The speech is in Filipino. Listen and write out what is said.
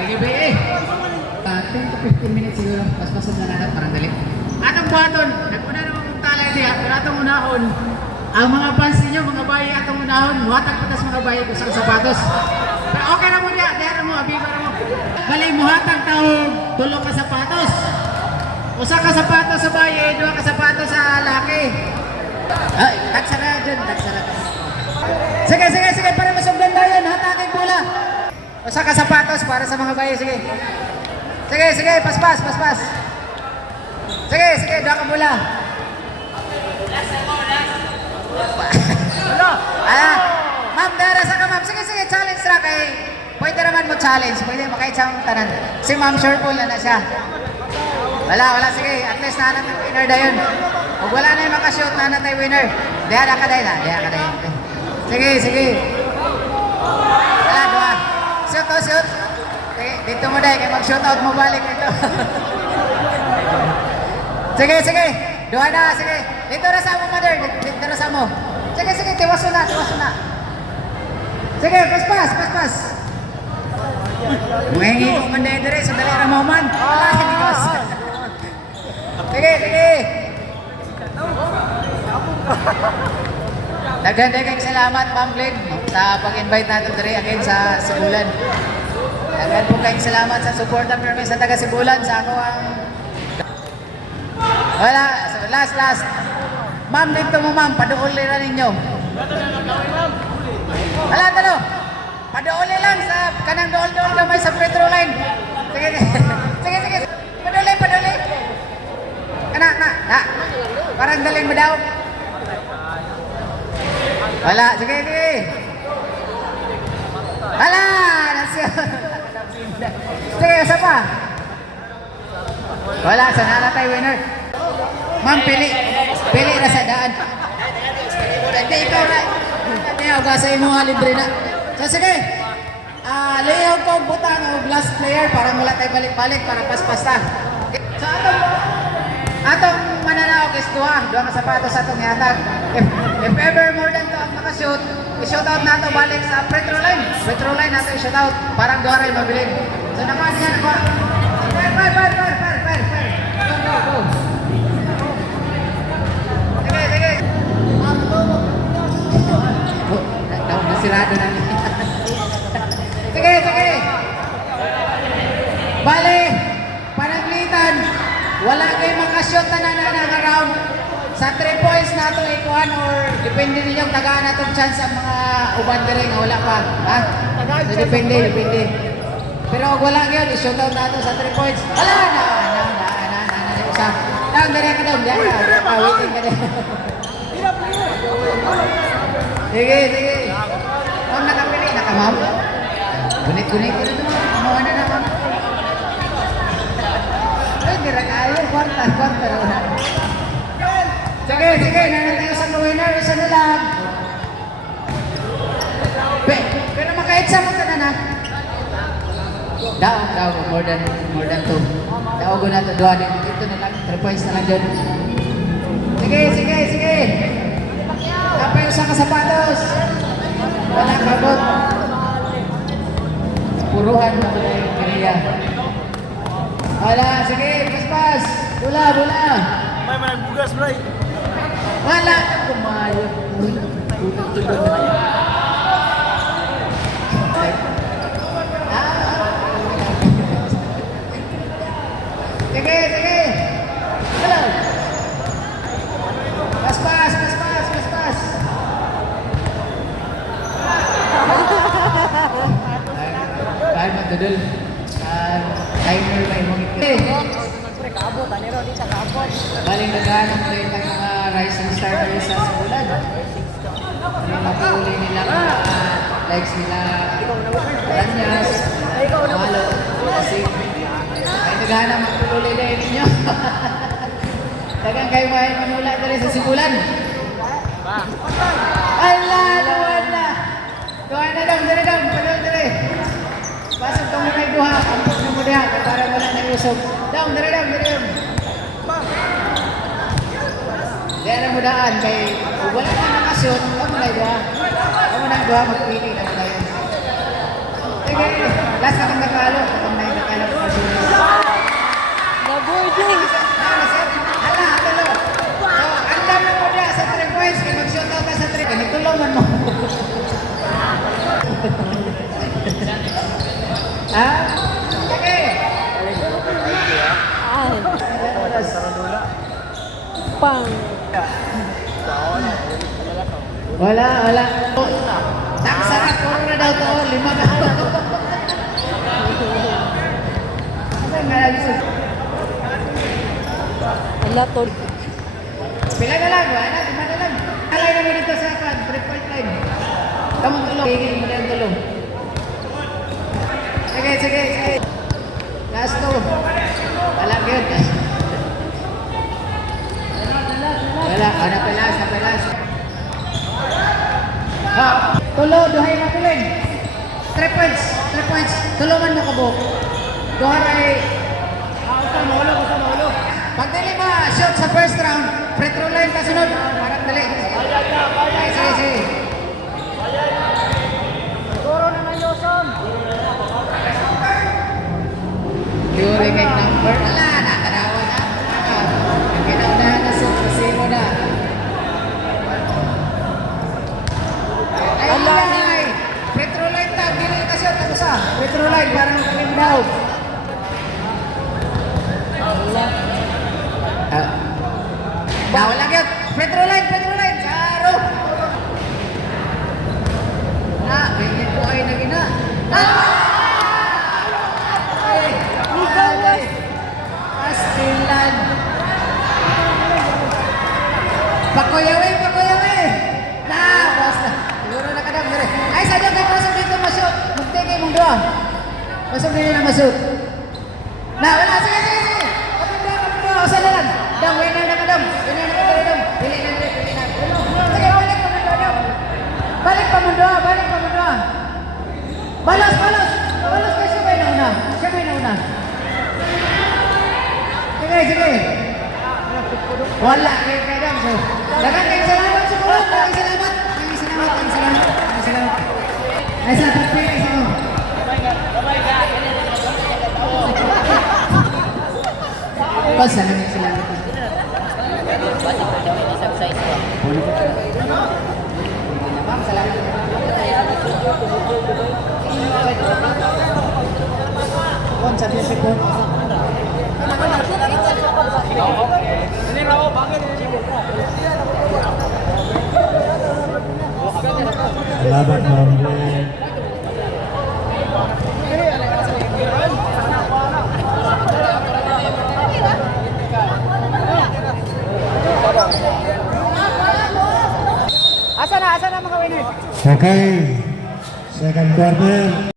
Sige, BA. 10 to 15 minutes siguro. Pas-pasod na natin, parang dali. Atong buhaton, nagpuna naman kong talay diya, pero atong unahon, ang mga fans ninyo, mga bayi atong unahon, muhatag patas mga bayi ko sa sapatos. Pero okay na mo diya, diya mo, abiba na mo. Bali, muhatag taong tulong ka sapatos. Usa ka sapatos sa bayi, dua ka sapatos sa laki. Ay, tagsara dyan, tagsara ka. Sige, sige, sige, para masugdan tayo, hatagin bola. Usa ka sapatos para sa mga bayi, sige. Sige, sige, paspas, paspas. Sige, sige, dua ka bola. Ma'am, dara sa ka, ma'am. Sige, sige, challenge ra kay. Pwede naman mo challenge, pwede makaitsang tanan. Si ma'am sure full na siya. Wala, sige, at least nahanap yung winner na yun. Kung wala na yung makashoot, nahanap tayo winner. Diya ka dahin, ha? Diya ka dahin. Sige, sige. Wala, dua. Shoot, oh, shoot. Sige, dito mo dahin, kaya mag-shoot out mo balik dito. Sige, sige. Dua na, sige. Dito na sa mo, mother. Dito na sa mo. Sige, sige, tiwaso na, tiwaso na. Sige, paspas, paspas. Muhingi ko man dahil dire, sandali na mo man. Wala, hindi ko. Sige, sige. Daghang salamat, Ma'am Glenn, sa pag-invite natin diri again sa Sibulan. Daghang po kayong salamat sa support ng permis sa taga Sibulan sa ako ang... Wala, so last. Ma'am, dito mo ma'am, paduuli na ninyo. Wala, talo. Paduuli lang sa kanang dool-dool gamay sa petro line. Sige, sige, sige. Paduuli. Na. Parang daling mo daw. Wala, sige. Wala, nasyo. Sige, isa pa. Wala, sana na tayo winner. Ma'am, pili na sa daan. Hindi, ikaw na. Hindi, ugasay mo nga libre na. So, sige. Liyaw ko butang o last player para wala tayo balik-balik para paspasta. So, atong mananaw is dua ka sapatos atong yatag. If ever more than 2 ang makashoot, i-shoot out nato balik sa petro line. Petro line nato i-shoot out. Parang duha rin mabilin. So, nakuha niya, nakuha. Fair. Go. Sige. Nasirado na niya. Sige. Bale, panaglitan. Wala kayo makashoot na round. Sa 3 points na ito ikuhan or depende ninyong tagaan na itong chance ang mga uban din nga wala pa. Ha? So depende. Pero kung wala ngayon, i-shoot out na ito sa 3 points. Wala na. Isa. Down, dire ka down. Waiting ka din. Sige. Kung nakapili, nakamam. Gunit ko na ito. Kumuha na naman. Ay, direk ayaw. Kwarta. Sige. Nanatayo sa winner. Isa na lang. Pero makaitsa mo ka na. Daw. More than 2. Daw ko na ito. Ito na lang. 3 points na lang dyan. Sige. Kapay usa ka sapatos. Wala kabot. Puruhan na pala yung kiriya. Wala, sige, paspas. Bula. May bugas, bray. Wala. Kumayo. Tulog na yan. Sige. Hello. Paspas. Kahit magdudul. Timer may mungit. Baling naghanap na yung mga rising starters sa Sibulan. Yung napuli nila likes nila Ranyas, Malo, kasi ay naghanap magpuli na yun ninyo. Dagang kayo may manula na rin sa Sibulan. Ala, duwan na. Duwan na dong, dire. Pasok ka muna yung duha, ampok na mo diha, para wala na usog. Dong. Diyan mo daan, kay kung wala na nakashoot, ako na yung duha. Ako na yung duha, magpili na mo na yun. Okay. Last na kang nakalo. Katong na yung nakalo. Naboarding. Hala, tulo. So, ang dami mo na sa 3 points. Kaya mag-shoot out ka sa 3. Ganitulong man mo. Ha? Okay. Ay. Pang. Wala. Taksarat, puro na daw to. 5 ka. Saan nga lang gusto? Wala to. Pila na lang, wala na, 5 na lang. Alay naman dito sa akin, 3.5. Kamang tulong. Hingin mo na yung tulong. Sige. Last 2. Wala yun. Wala, napilas. Tulo, duhay na tuling. 3 points. Tulungan mo kabuk. Duharay. Usa maulo. Pag dili mo, shoot sa first round, free throw line ka sunod. Parang dali. Ay, sige. Siguro na ng Yoson. During ang number. Ala, nakarawa na. Ang kinaunahan na sa kasino na. Ay! Petro line tag, dili ka siya, tagusa. Petro line, parang nakalim daw. Wala gyud. Petro line, Saro. Bingit ko ay nagina. Astilan. Pakoyawe. Basta. Siguro nakadam dire. Ay, sadya kay pasok dito masuk. Magtigay mong duha. Pasok dito na masuk. Wala. Sige. Kapag duha. Usa na lang. Dam, wala na nakadam. Pili na. Sige, balik pa mong duha. Balas kay siya may nauna. Sige. Wala kay dam. So, dagan kay salamat siguro. Salamat. Ay, sa pagpili sa mo. Salamat. Salamat, Ma'am. Asa na mga winners? Okay. Second quarter.